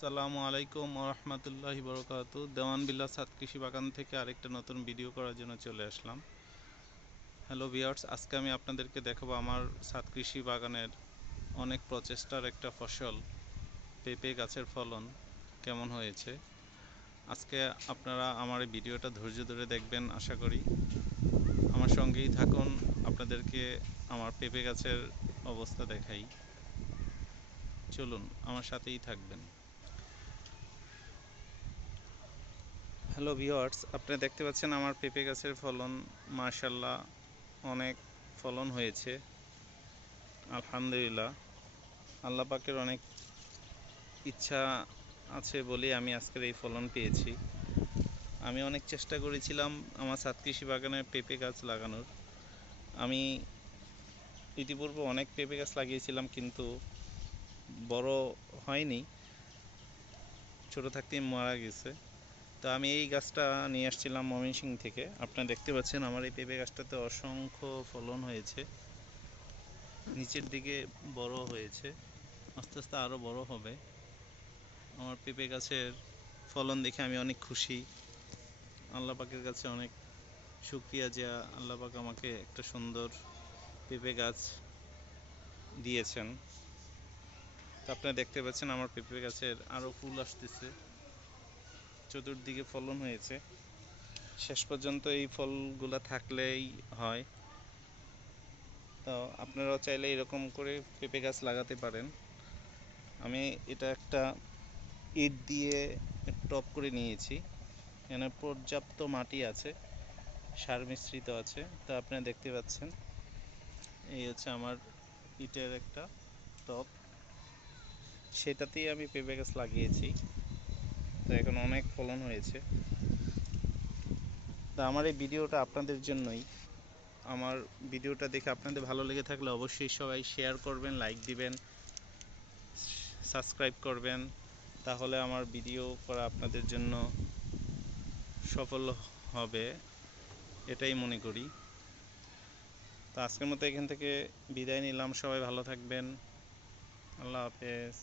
আসসালামু আলাইকুম ওরহমতুল্লাহি বরকাতু। দেওয়ান বিল্লাহ ছাদ কৃষি বাগান থেকে আরেকটা নতুন ভিডিও করার জন্য চলে আসলাম। হ্যালো ভিউয়ার্স, আজকে আমি আপনাদেরকে দেখাবো আমার ছাদ কৃষি বাগানের অনেক প্রচেষ্টার একটা ফসল পেঁপে গাছের ফলন কেমন হয়েছে। আজকে আপনারা আমার এই ভিডিওটা ধৈর্য ধরে দেখবেন আশা করি। আমার সঙ্গেই থাকুন, আপনাদেরকে আমার পেঁপে গাছের অবস্থা দেখাই। চলুন আমার সাথেই থাকবেন। হ্যালো ভিউয়ার্স, আপনি দেখতে পাচ্ছেন আমার পেঁপে গাছের ফলন মাশাআল্লাহ অনেক ফলন হয়েছে। আলহামদুলিল্লাহ, আল্লাহ পাকের অনেক ইচ্ছা আছে বলে আমি আজকের এই ফলন পেয়েছি। আমি অনেক চেষ্টা করেছিলাম আমার ছাদ কৃষি বাগানে পেঁপে গাছ লাগানোর। আমি ইতিপূর্বে অনেক পেঁপে গাছ লাগিয়েছিলাম, কিন্তু বড় হয়নি, ছোট থাকতেই মারা গেছে। তো আমি এই গাছটা নিয়ে আসছিলাম ময়মনসিংহ থেকে। আপনারা দেখতে পাচ্ছেন আমার এই পেঁপে গাছটাতে অসংখ্য ফলন হয়েছে, নিচের দিকে বড় হয়েছে, আস্তে আস্তে আরও বড় হবে। আমার পেঁপে গাছের ফলন দেখে আমি অনেক খুশি। আল্লাহ পাকের কাছে অনেক শুকরিয়া যে আল্লাহ পাক আমাকে একটা সুন্দর পেঁপে গাছ দিয়েছেন। তো আপনারা দেখতে পাচ্ছেন আমার পেঁপে গাছের আরও ফুল আসতেছে, চতুর্দিকে ফলন হয়েছে। শেষ পর্যন্ত এই ফলগুলা থাকলেই হয়। তো আপনারাও চাইলে এরকম করে পেঁপে গাছ লাগাতে পারেন। আমি এটা একটা ইট দিয়ে টপ করে নিয়েছি, এখানে পর্যাপ্ত মাটি আছে, সার মিশ্রিত আছে। তো আপনারা দেখতে পাচ্ছেন এই হচ্ছে আমার ইটের একটা টপ, সেটাতেই আমি পেঁপে গাছ লাগিয়েছি। তো এখন অনেক ফলন হয়েছে। তো আমার এই ভিডিওটা আপনাদের জন্যই। আমার ভিডিওটা দেখে আপনাদের ভালো লেগে থাকলে অবশ্যই সবাই শেয়ার করবেন, লাইক দিবেন, সাবস্ক্রাইব করবেন। তাহলে আমার ভিডিও করা আপনাদের জন্য সফল হবে, এটাই মনে করি। তো আজকের মতো এখান থেকে বিদায় নিলাম। সবাই ভালো থাকবেন। আল্লাহ হাফেজ।